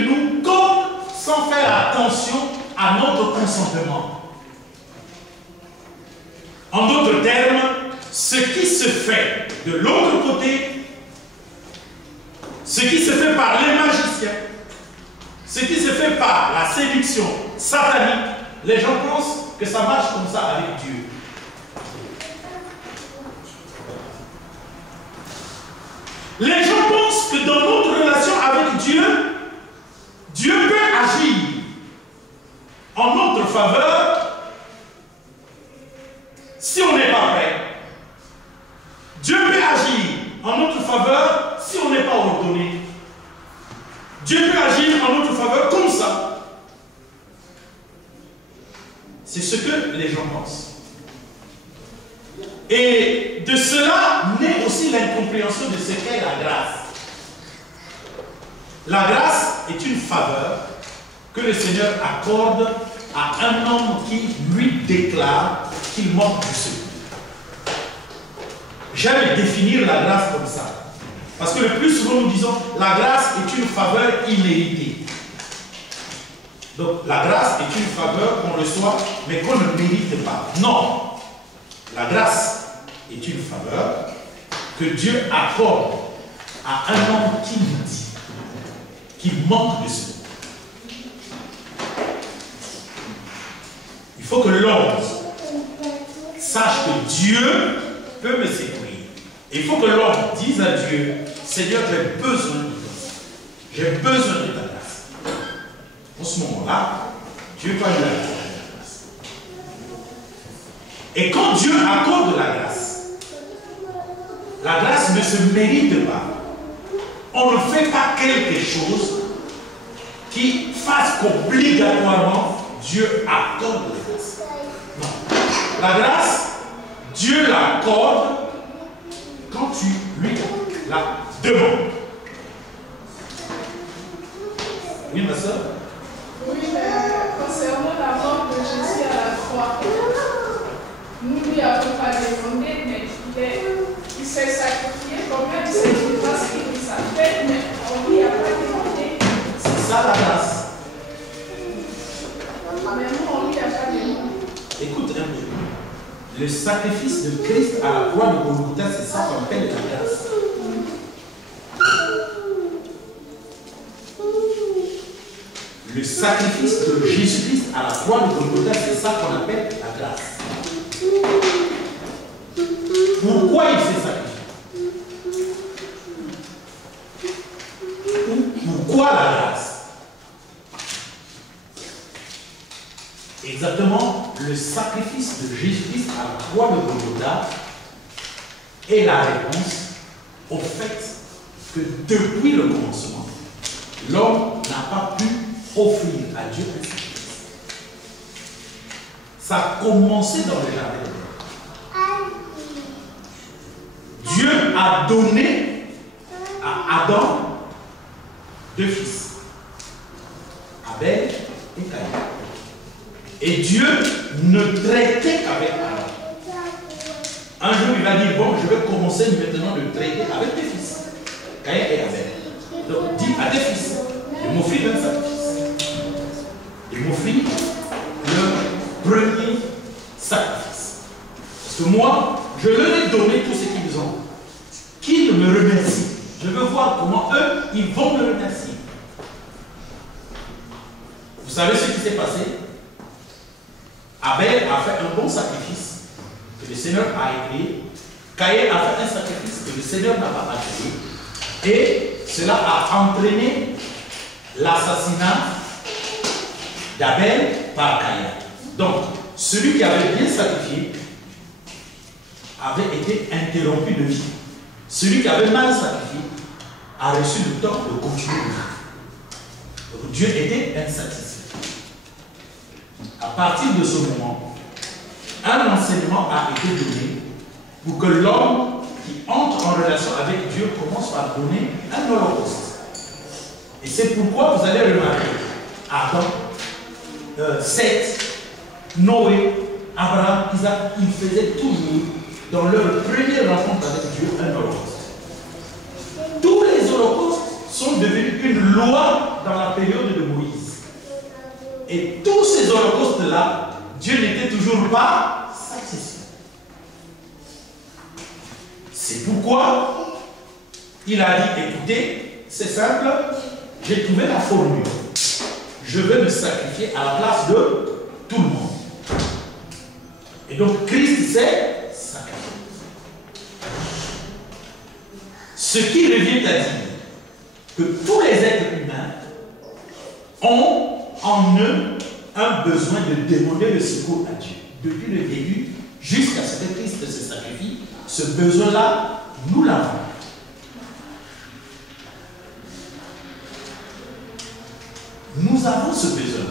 de nous comme sans faire attention à notre consentement. En d'autres termes, ce qui se fait de l'autre côté, ce qui se fait par les magiciens, ce qui se fait par la séduction satanique, les gens pensent que ça marche comme ça avec Dieu. Les gens pensent que dans notre relation avec Dieu, Dieu peut agir en notre faveur si on n'est pas prêt. Dieu peut agir en notre faveur si on n'est pas ordonné. Dieu peut agir en notre faveur comme ça. C'est ce que les gens pensent. Et de cela naît aussi l'incompréhension de ce qu'est la grâce. La grâce est une faveur que le Seigneur accorde à un homme qui lui déclare qu'il manque du secours. J'aime définir la grâce comme ça. Parce que le plus souvent nous disons la grâce est une faveur imméritée. Donc la grâce est une faveur qu'on reçoit mais qu'on ne mérite pas. Non. La grâce est une faveur que Dieu accorde à un homme qui nous dit, qui manque de secours. Il faut que l'homme sache que Dieu peut me secourir. Il faut que l'homme dise à Dieu, Seigneur, j'ai besoin de toi. J'ai besoin de ta grâce. En ce moment-là, Dieu va lui accorder la grâce. Et quand Dieu accorde la grâce ne se mérite pas. On ne fait pas quelque chose qui fasse qu'obligatoirement Dieu accorde la grâce. Non. La grâce, Dieu l'accorde quand tu lui la demandes. Oui, ma soeur? Oui, mais concernant la mort de Jésus à la croix, nous lui avons pas demandé, mais il s'est sacrifié quand même, c'est une grâce qui nous a fait, mais on lui a pas demandé. C'est ça la grâce. Mais nous, on lui a pas demandé. Écoute un peu. Le sacrifice de Christ à la croix de Golgotha, c'est ça qu'on appelle la grâce. Le sacrifice de Jésus-Christ à la croix de Golgotha, c'est ça qu'on appelle la grâce. Pourquoi il s'est sacrifié? Pourquoi la grâce? Exactement, le sacrifice de Jésus-Christ à la croix de Golgotha est la réponse au fait que depuis le commencement, l'homme n'a pas pu offrir à Dieu un sacrifice. Ça a commencé dans le jardin de Dieu. Dieu a donné à Adam deux fils, Abel et Caïn. Et Dieu ne traitait qu'avec Adam. Un jour, il va dire, bon, je vais commencer maintenant de traiter avec tes fils, Caïn et Abel. Donc, dis à tes fils, de m'offrir un sacrifice. De m'offrir le premier sacrifice. Parce que moi, je leur ai donné tout ce qu'ils ont. Qu'ils me remercient. Je veux voir comment eux, ils vont me remercier. Vous savez ce qui s'est passé? Abel a fait un bon sacrifice que le Seigneur a agréé. Caïn a fait un sacrifice que le Seigneur n'a pas agréé. Et cela a entraîné l'assassinat d'Abel par Caïn. Donc, celui qui avait bien sacrifié avait été interrompu de vie. Celui qui avait mal sacrifié a reçu le temps de continuer de vivre. Donc, Dieu était insatisfait. À partir de ce moment, un enseignement a été donné pour que l'homme qui entre en relation avec Dieu commence par donner un holocauste. Et c'est pourquoi vous allez remarquer Adam, Seth, Noé, Abraham, Isaac, ils faisaient toujours dans leur première rencontre avec Dieu un holocauste. Tous les holocaustes sont devenus une loi dans la période de Moïse. Et tous ces holocaustes-là, Dieu n'était toujours pas satisfait. C'est pourquoi il a dit, écoutez, c'est simple, j'ai trouvé la formule. Je vais me sacrifier à la place de tout le monde. Et donc Christ s'est sacrifié. Ce qui revient à dire que tous les êtres humains ont en eux un besoin de demander le secours à Dieu. Depuis le début jusqu'à ce que Christ se sacrifie, ce besoin-là, nous l'avons. Nous avons ce besoin.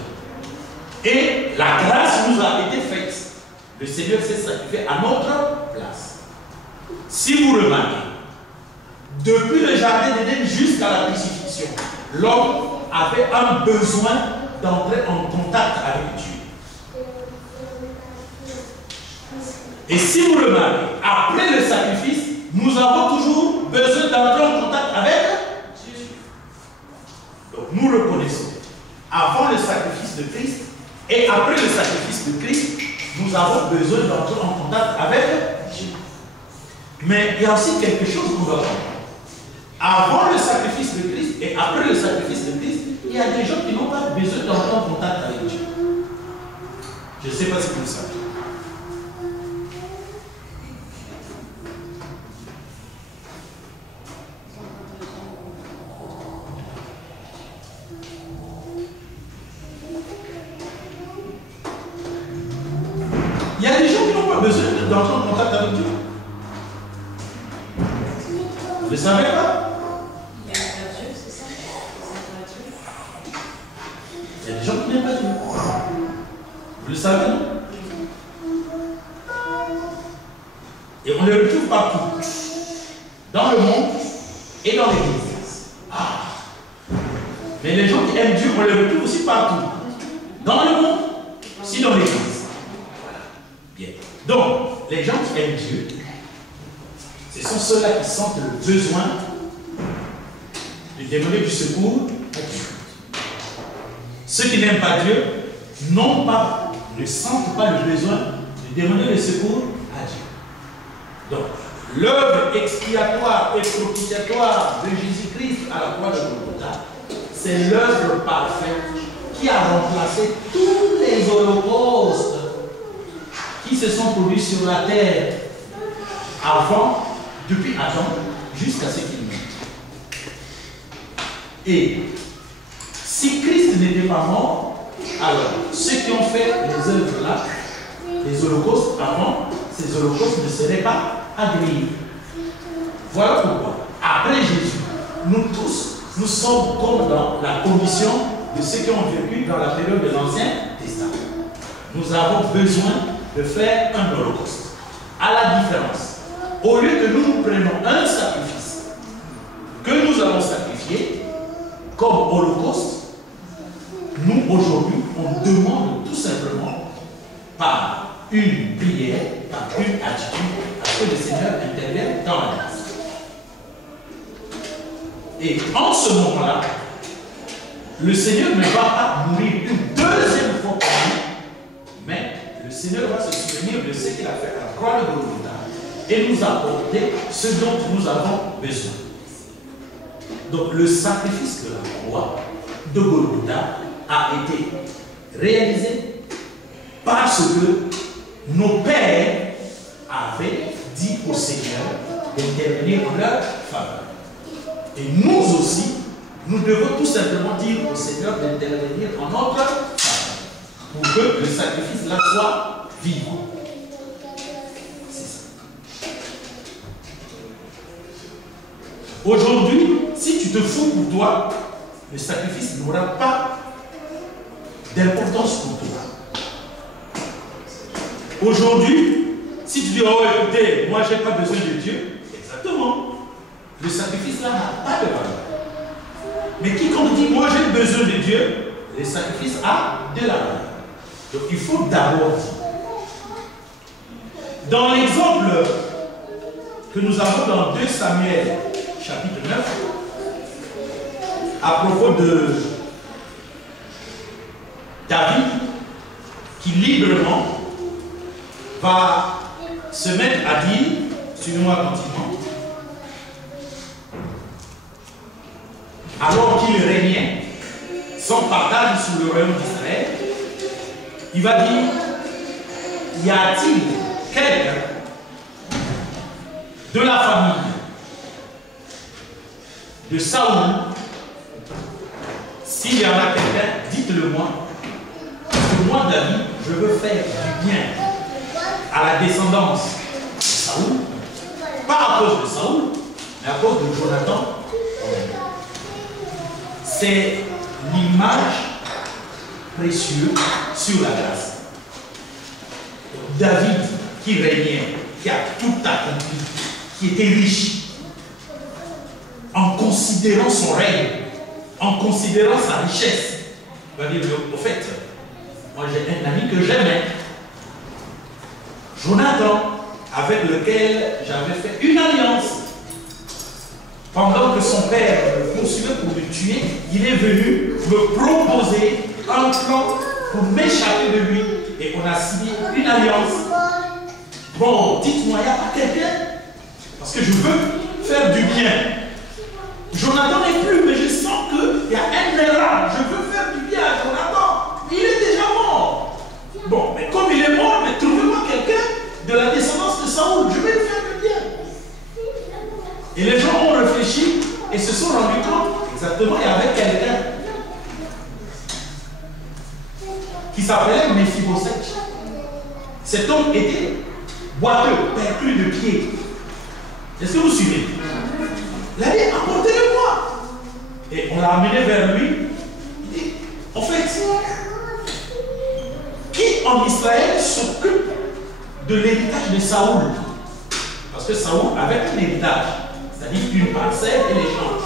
Et la grâce nous a été faite. Le Seigneur s'est sacrifié à notre place. Si vous remarquez, depuis le jardin d'Éden jusqu'à la crucifixion, l'homme avait un besoin d'entrer en contact avec Dieu. Et si vous remarquez, après le sacrifice, nous avons toujours besoin d'entrer en contact avec Dieu. Donc nous reconnaissons, avant le sacrifice de Christ et après le sacrifice de Christ, nous avons besoin d'entrer en contact avec Dieu. Mais il y a aussi quelque chose qu'on doit comprendre. Avant le sacrifice de Christ et après le sacrifice de Christ, il y a des gens qui n'ont pas besoin d'entrer en contact avec Dieu. Je ne sais pas si vous le savez. Il y a des gens qui n'ont pas besoin d'entrer en contact avec Dieu. Vous ne le savez pas? Il y a des gens qui n'aiment pas Dieu. Vous le savez, non? Et on les retrouve partout. Dans le monde et dans l'église. Ah. Mais les gens qui aiment Dieu, on les retrouve aussi partout. Dans le monde, aussi dans l'église. Bien. Donc, les gens qui aiment Dieu, ce sont ceux-là qui sentent le besoin de demander du secours à Dieu. Ceux qui n'aiment pas Dieu ne sentent pas le besoin de demander le secours à Dieu. Donc, l'œuvre expiatoire et propitiatoire de Jésus-Christ à la croix de Golgotha, c'est l'œuvre parfaite qui a remplacé tous les holocaustes qui se sont produits sur la terre avant, depuis Adam, jusqu'à ce qu'il meure. Et si Christ n'était pas mort, alors ceux qui ont fait les œuvres là, les holocaustes avant, ces holocaustes ne seraient pas agréés. Voilà pourquoi, après Jésus, nous tous, nous sommes comme dans la condition de ceux qui ont vécu dans la période de l'Ancien Testament. Nous avons besoin de faire un holocauste. À la différence, au lieu que nous prenions un sacrifice que nous allons sacrifier comme holocauste, nous aujourd'hui, on demande tout simplement par une prière, par une attitude, à ce que le Seigneur intervienne dans la grâce. Et en ce moment-là, le Seigneur ne va pas mourir une deuxième fois pour nous, mais le Seigneur va se souvenir de ce qu'il a fait à la croix de Golgotha et nous apporter ce dont nous avons besoin. Donc le sacrifice de la croix de Golgotha a été réalisé parce que nos pères avaient dit au Seigneur d'intervenir en leur faveur. Et nous aussi, nous devons tout simplement dire au Seigneur d'intervenir en notre faveur pour que le sacrifice là soit vivant. C'est ça. Aujourd'hui, si tu te fous pour toi, le sacrifice n'aura pas d'importance pour toi. Aujourd'hui, si tu dis, oh écoutez, moi j'ai pas besoin de Dieu, exactement, le sacrifice là n'a pas de valeur. Mais quiconque dit, moi j'ai besoin de Dieu, le sacrifice a de la valeur. Donc il faut d'abord dire. Dans l'exemple que nous avons dans 2 Samuel, chapitre 9, à propos de David qui librement va se mettre à dire, suivez-moi attentivement, alors qu'il régnait sans partage sur le royaume d'Israël, il va dire, y a-t-il quelqu'un de la famille de Saoul? S'il y en a quelqu'un, dites-le moi. Parce que moi, David, je veux faire du bien à la descendance de Saoul, pas à cause de Saoul, mais à cause de Jonathan. C'est l'image précieuse sur la grâce. David qui régnait, qui a tout accompli, qui était riche, en considérant son règne, en considérant sa richesse, il va dire, au fait, moi j'ai un ami que j'aimais, Jonathan, avec lequel j'avais fait une alliance. Pendant que son père le poursuivait pour le tuer, il est venu me proposer un plan pour m'échapper de lui. Et on a signé une alliance. Bon, dites-moi, il n'y a pas quelqu'un? Parce que je veux faire du bien. Jonathan n'est plus, mais je sens qu'il y a un erreur. Je veux faire du bien à Jonathan. Il est déjà mort. Bon, mais comme il est mort, mais trouvez-moi quelqu'un de la descendance de Saoul. Je vais lui faire du bien. Et les gens ont réfléchi et se sont rendus compte, exactement, il y avait quelqu'un qui s'appelait Méphibosheth. Cet homme était boiteux, perclus de pied. Est-ce que vous suivez? Il a dit, apportez-le-moi. Et on l'a amené vers lui. Il dit, en fait, qui en Israël s'occupe de l'héritage de Saoul? Parce que Saoul avait un héritage, c'est-à-dire une parcelle et les champs.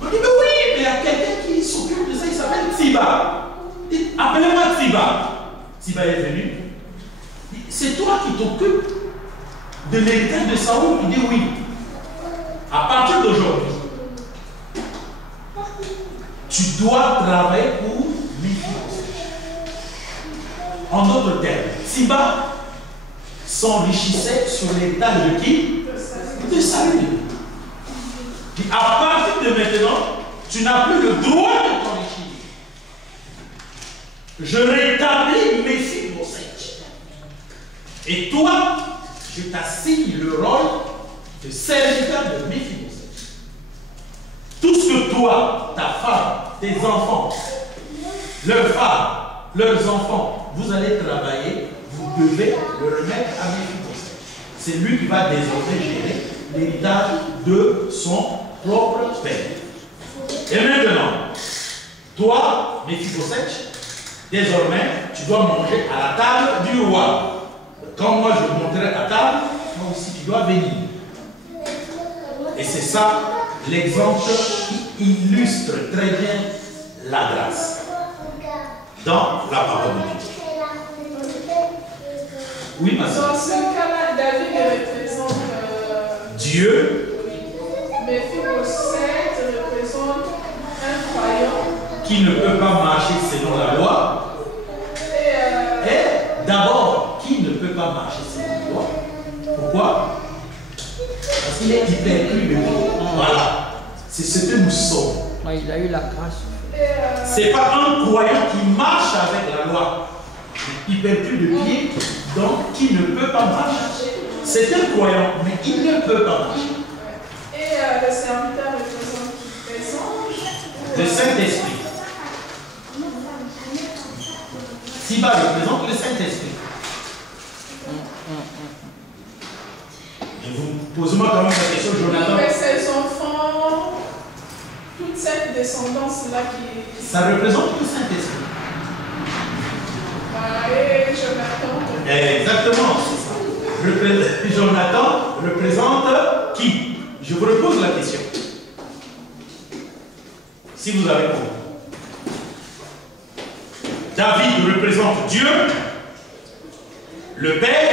On dit, mais oui, mais il y a quelqu'un qui s'occupe de ça, il s'appelle Tsiba. Il dit, appelez-moi Tsiba. Tsiba est venu. C'est toi qui t'occupes de l'héritage de Saoul? Il dit oui. À partir d'aujourd'hui, tu dois travailler pour Méphibosheth. En d'autres termes, Tsiba s'enrichissait sur l'héritage de qui? De Saül. À partir de maintenant, tu n'as plus le droit de t'enrichir. Je rétablis Méphibosheth. Et toi, je t'assigne le rôle de serviteur de Méphibosheth. Tout ce que toi, ta femme, tes enfants, leurs femmes, leurs enfants, vous allez travailler, vous devez le remettre à Méphibosheth. C'est lui qui va désormais gérer l'héritage de son propre père. Et maintenant, toi, Méphibosheth, désormais, tu dois manger à la table du roi. Quand moi je monterai à table, toi aussi tu dois venir. Et c'est ça l'exemple qui illustre très bien la grâce dans la parole de Dieu. Oui, ma soeur. Dans ce cas-là, David représente Dieu. Méphibosheth représente un croyant Qui ne peut pas marcher selon la loi. Et d'abord, qui ne peut pas marcher selon la loi. Pourquoi? Parce qu'il est hypercru de Dieu. Voilà. C'est ce que nous sommes. Il a eu la grâce. C'est pas un croyant qui marche avec la loi. Hypercule de pied, donc qui ne peut pas marcher. C'est un croyant, mais il ne peut pas marcher. Et le serviteur représente les anges? Le Saint-Esprit. Siba représente le Saint-Esprit. Et vous posez-moi quand même la question, Jonathan. Et ses enfants, toute cette descendance-là qui... Ça représente le Saint-Esprit. Et Jonathan. Exactement, c'est ça. Jonathan représente qui? Je vous repose la question. Si vous avez compris. David représente Dieu, le Père.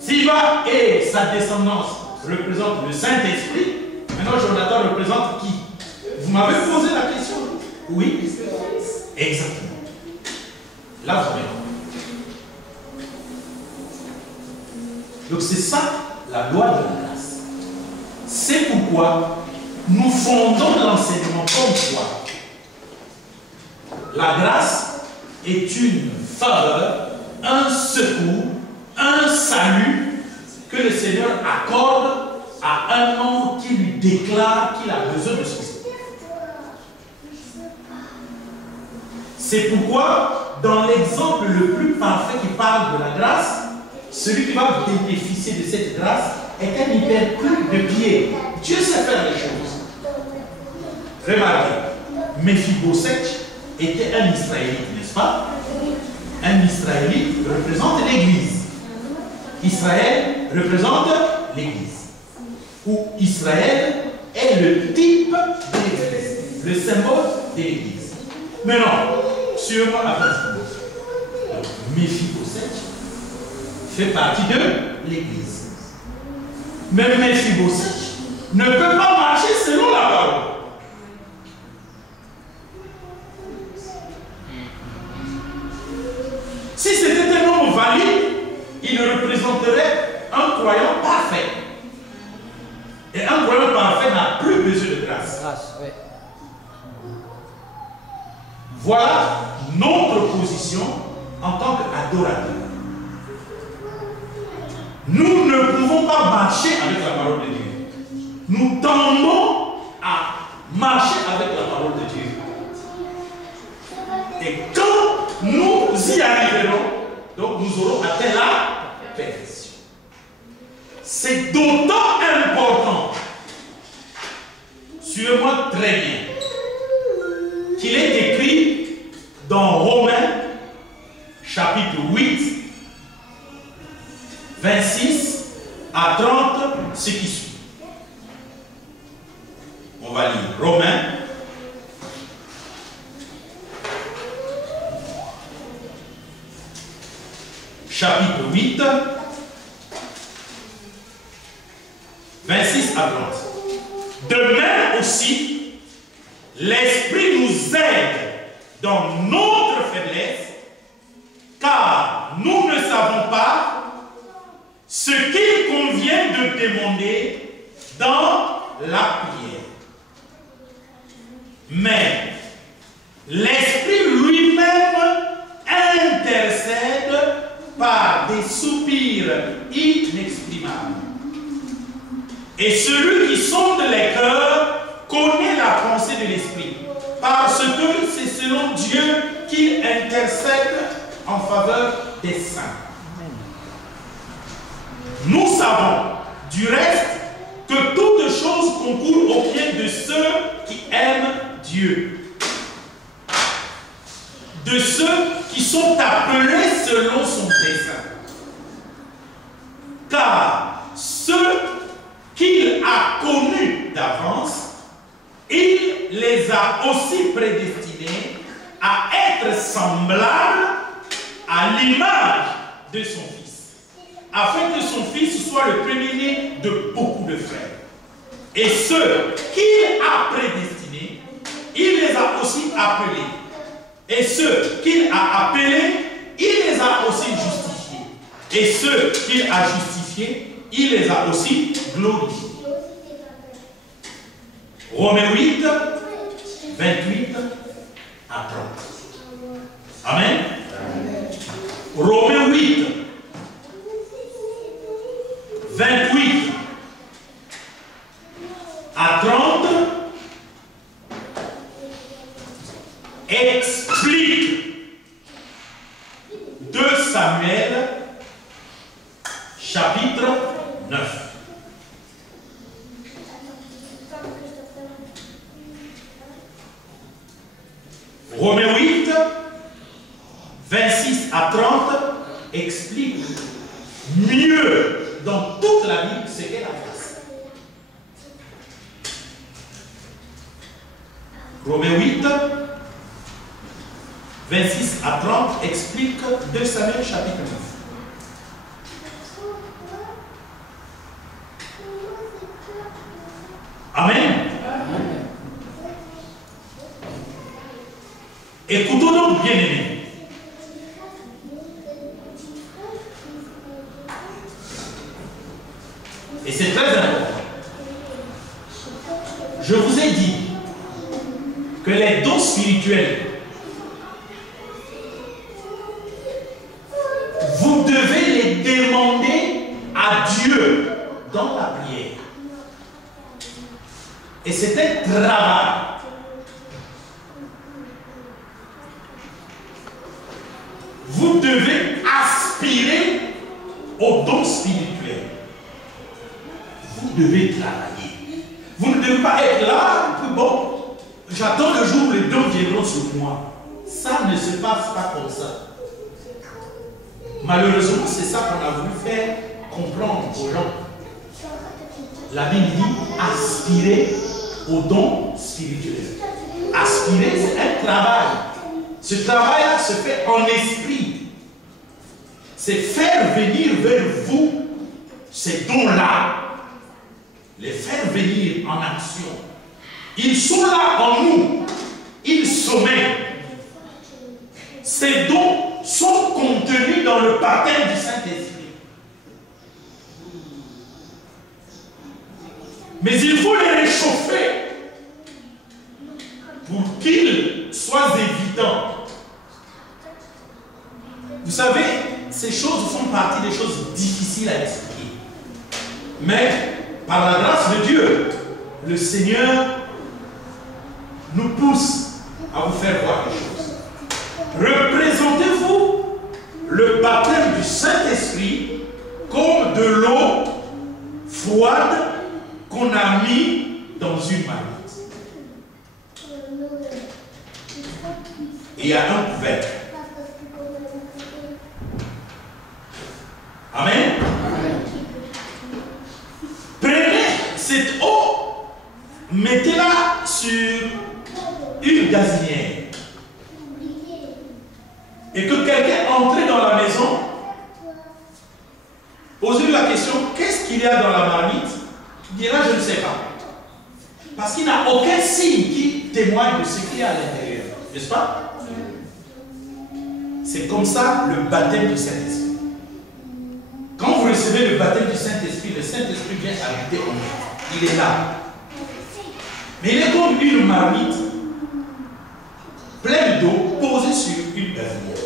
Siba et sa descendance représentent le Saint-Esprit. maintenant Jonathan représente qui? Vous m'avez posé la question. Oui? Exactement. Là, vous avez. Donc c'est ça la loi de la grâce. C'est pourquoi nous fondons l'enseignement comme quoi la grâce est une faveur, un secours, un salut que le Seigneur accorde à un homme qui lui déclare qu'il a besoin de son salut. C'est pourquoi, dans l'exemple le plus parfait qui parle de la grâce, celui qui va bénéficier de cette grâce est un hypercule de pied. Dieu sait faire les choses. Remarquez, Méphibosheth était un Israélite, n'est-ce pas? Un Israélite représente l'Église. Israël représente l'Église. Ou Israël est le type de l'Église, le symbole de l'Église. Maintenant, suivez-moi la phrase. Méphibosheth fait partie de l'Église. Mais Méphibosheth ne peut pas marcher selon la parole. Si c'était un homme valide, il représenterait un croyant parfait. Et un croyant parfait n'a plus besoin de grâce. Oui. Voilà notre position en tant qu'adorateur. Nous ne pouvons pas marcher avec la parole de Dieu. Nous tendons à marcher avec la parole de Dieu. Et quand nous y arriverons, donc nous aurons atteint la perfection. C'est d'autant important, suivez-moi très bien, qu'il est écrit dans Romains, chapitre 8, 26 à 30, ce qui suit. On va lire Romains, chapitre 8, 26 à 30. De même aussi, l'Esprit nous aide dans notre faiblesse, car nous ne savons pas ce qu'il convient de demander dans la prière. Mais l'Esprit lui-même intercède par des soupirs inexprimables. Et celui qui sonde les cœurs connaît la pensée de l'Esprit, parce que c'est selon Dieu qu'il intercède en faveur des saints. Nous savons, du reste, que toutes choses concourent au bien de ceux qui aiment Dieu, de ceux qui sont appelés selon son dessein. Car ceux qu'il a connus d'avance, il les a aussi prédestinés à être semblables à l'image de son Fils, afin que son Fils soit le premier-né de beaucoup de frères. Et ceux qu'il a prédestinés, il les a aussi appelés. Et ceux qu'il a appelés, il les a aussi justifiés. Et ceux qu'il a justifiés, il les a aussi glorifiés. Romains 8, 28 à 30. Amen. Romains 8, 28 à 30 explique 2 Samuel chapitre 9. Romains 8, 26 à 30 explique mieux dans toute la Bible ce qu'est la grâce. Romains 8, 26 à 30 explique 2 Samuel chapitre 9. Amen. Écoutons donc, bien-aimés. Et c'est très important. Je vous ai dit que les dons spirituels, vous devez les demander à Dieu dans la prière. Et c'est un travail. Vous devez aspirer aux dons spirituels. Vous devez travailler. Vous ne devez pas être là, bon, j'attends le jour où les dons viendront sur moi. Ça ne se passe pas comme ça. Malheureusement, c'est ça qu'on a voulu faire comprendre aux gens. La Bible dit aspirer aux dons spirituels. Aspirer, c'est un travail. Ce travail-là se fait en esprit. C'est faire venir vers vous ces dons-là. Les faire venir en action. Ils sont là en nous. Ils sommeillent. Ces dons sont contenus dans le baptême du Saint-Esprit. Mais il faut les réchauffer pour qu'ils soient évidents. Vous savez, ces choses font partie des choses difficiles à expliquer. Mais, par la grâce de Dieu, le Seigneur nous pousse à vous faire voir les choses. Représentez-vous le baptême du Saint-Esprit comme de l'eau froide qu'on a mis dans une marmite. Et il y a un couvercle. Amen. Prenez cette eau, mettez-la sur une gazinière. Et que quelqu'un entre dans la maison, posez-lui la question, qu'est-ce qu'il y a dans la marmite? Il dira, je ne sais pas. Parce qu'il n'a aucun signe qui témoigne de ce qu'il y a à l'intérieur. N'est-ce pas? C'est comme ça le baptême du Saint-Esprit. Quand vous recevez le baptême du Saint-Esprit, le Saint-Esprit vient habiter en vous. Il est là. Mais il est comme une marmite pleine d'eau posée sur une gazinière.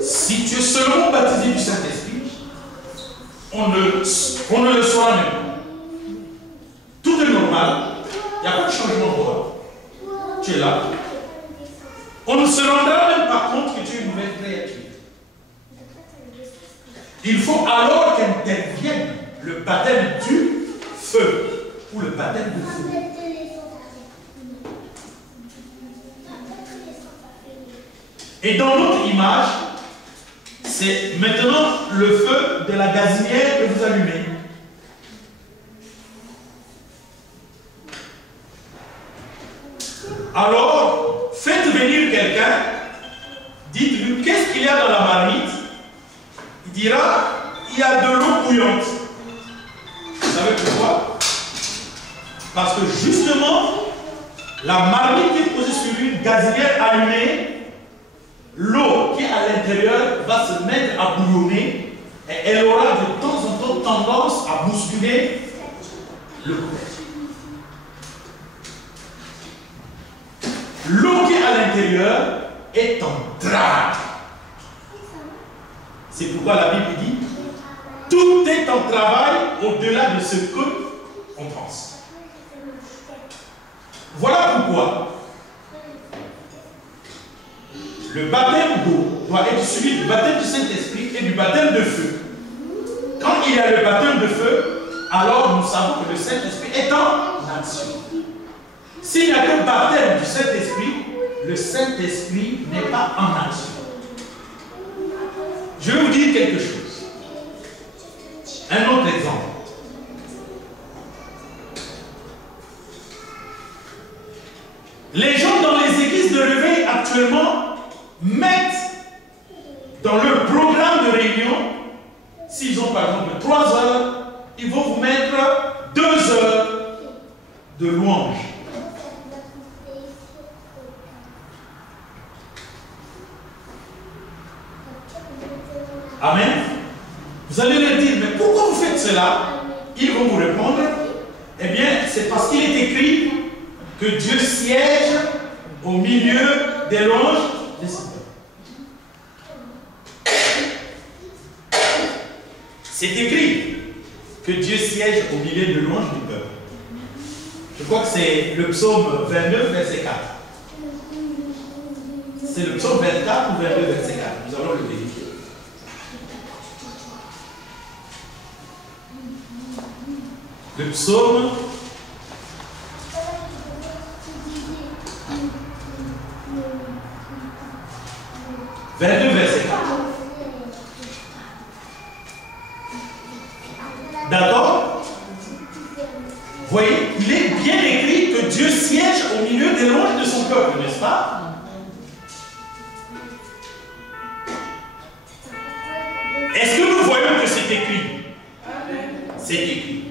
Si tu es seulement baptisé du Saint-Esprit, on ne le saura même pas. Tout est normal. Il n'y a pas de changement de voix. Tu es là. On ne se rendra même pas compte que tu es une nouvelle créature. Il faut alors qu'intervienne le baptême du feu ou le baptême du feu. Et dans notre image, c'est maintenant le feu de la gazinière que vous allumez. Alors, faites venir quelqu'un, dites-lui qu'est-ce qu'il y a dans la marmite. Il dira, il y a de l'eau bouillante. Vous savez pourquoi? Parce que justement, la marmite est posée sur une gazinière allumée. L'eau qui est à l'intérieur va se mettre à bouillonner et elle aura de temps en temps tendance à bousculer le couvercle. L'eau qui est à l'intérieur est en drague. C'est pourquoi la Bible dit tout est en travail au-delà de ce qu'on pense. Voilà pourquoi le baptême d'eau doit être suivi du baptême du Saint-Esprit et du baptême de feu. Quand il y a le baptême de feu, alors nous savons que le Saint-Esprit est en action. S'il n'y a que le baptême du Saint-Esprit, le Saint-Esprit n'est pas en action. Je vais vous dire quelque chose. Un autre exemple. Les gens dans les églises de réveil actuellement mettent dans leur programme de réunion, s'ils ont par exemple 3 heures, ils vont vous mettre 2 heures de louange. cela, ils vont vous répondre, eh bien, c'est parce qu'il est écrit que Dieu siège au milieu des louanges de son peuple. C'est écrit que Dieu siège au milieu des louanges du peuple. Je crois que c'est le psaume 29, verset 4. C'est le psaume 24 ou 22, verset 4. Nous allons le vérifier. Le psaume 22, verset 4. D'accord? Vous voyez, il est bien écrit que Dieu siège au milieu des louanges de son peuple, n'est-ce pas? Est-ce que nous voyons que c'est écrit? C'est écrit.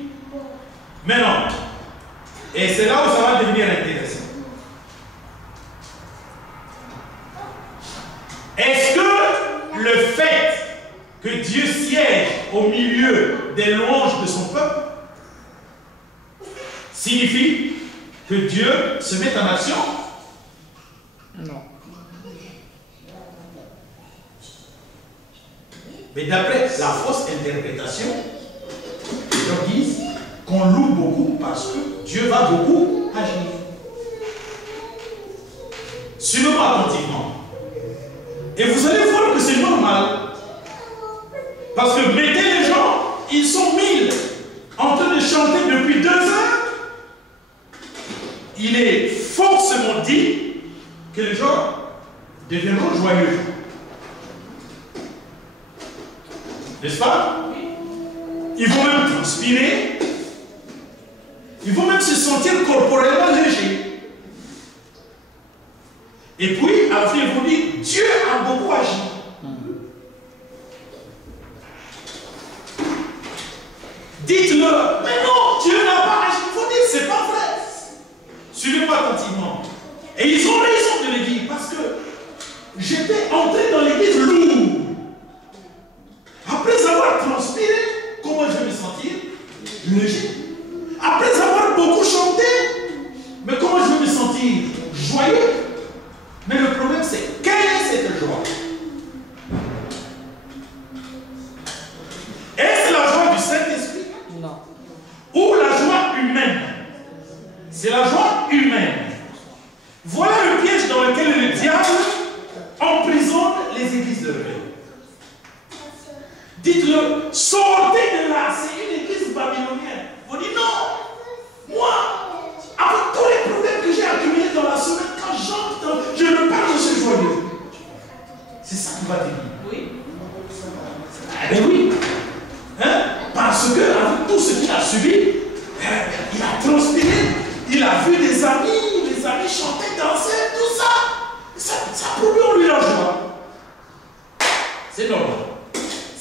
Maintenant, et c'est là où ça va devenir intéressant. Est-ce que le fait que Dieu siège au milieu des louanges de son peuple signifie que Dieu se met en action? Non. Mais d'après la fausse interprétation, les gens disent qu'on loue beaucoup parce que Dieu va beaucoup agir. Suivez-moi attentivement. Et vous allez voir que c'est normal. Parce que mettez les gens, ils sont 1000 en train de chanter depuis 2 heures. Il est forcément dit que les gens deviendront joyeux. N'est-ce pas? Ils vont même transpirer. Ils vont même se sentir corporellement légers. Et puis, à la fin, ils vont dire, Dieu a beaucoup agi. Dites-le, mais non, Dieu n'a pas agi. Il faut dire, c'est pas vrai. Suivez-moi attentivement. Et ils ont raison de le dire, parce que j'étais entré dans l'église lourd. Après avoir transpiré, comment je vais me sentir? Léger. Après avoir beaucoup chanté, mais comment je vais me sentir? Joyeux. Mais le problème, c'est quelle est cette joie? Est-ce la joie du Saint-Esprit? Non. Ou la joie humaine? C'est la joie humaine. Voilà le piège dans lequel le diable emprisonne les églises de réveil. Dites-le, sortez de là, c'est une église babylonienne. Vous dites non, moi, avec tous les problèmes que j'ai accumulés dans la semaine, quand j'entre, je me parle, je suis joyeux. C'est ça qu'il va te dire. Oui. Eh bien oui. Hein? Parce que avec tout ce qu'il a subi, il a transpiré, il a vu des amis chanter, danser, tout ça. Ça produit en lui la joie. C'est normal.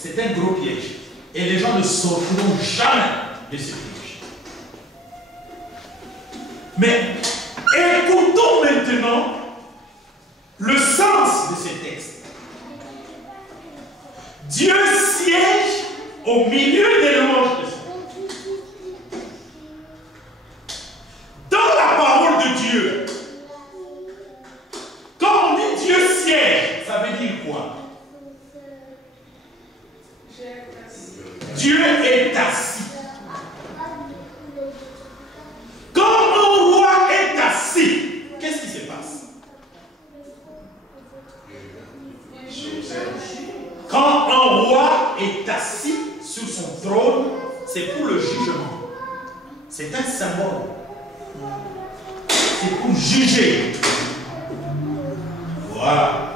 C'est un gros piège. Et les gens ne sortiront jamais de ce piège. Mais écoutons maintenant le sens de ces textes. Dieu siège au milieu des louanges de son peuple. Dans la parole de Dieu, quand on dit Dieu siège, ça veut dire quoi? Dieu est assis. Quand un roi est assis, qu'est-ce qui se passe? Quand un roi est assis sur son trône, c'est pour le jugement. C'est un symbole. C'est pour juger. Voilà.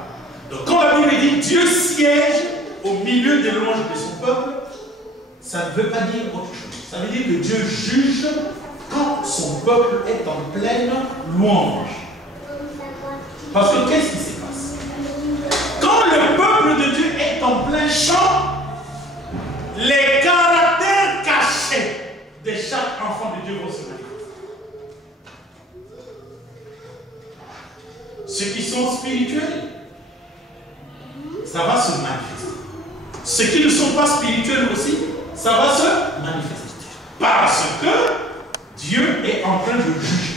Donc quand la Bible dit Dieu siège au milieu des louanges de son peuple, ça ne veut pas dire autre chose. Ça veut dire que Dieu juge quand son peuple est en pleine louange. Parce que qu'est-ce qui se passe? Quand le peuple de Dieu est en plein chant, les caractères cachés de chaque enfant de Dieu vont se manifester. Ceux qui sont spirituels, ça va se manifester. Ceux qui ne sont pas spirituels aussi, ça va se manifester. Parce que Dieu est en train de juger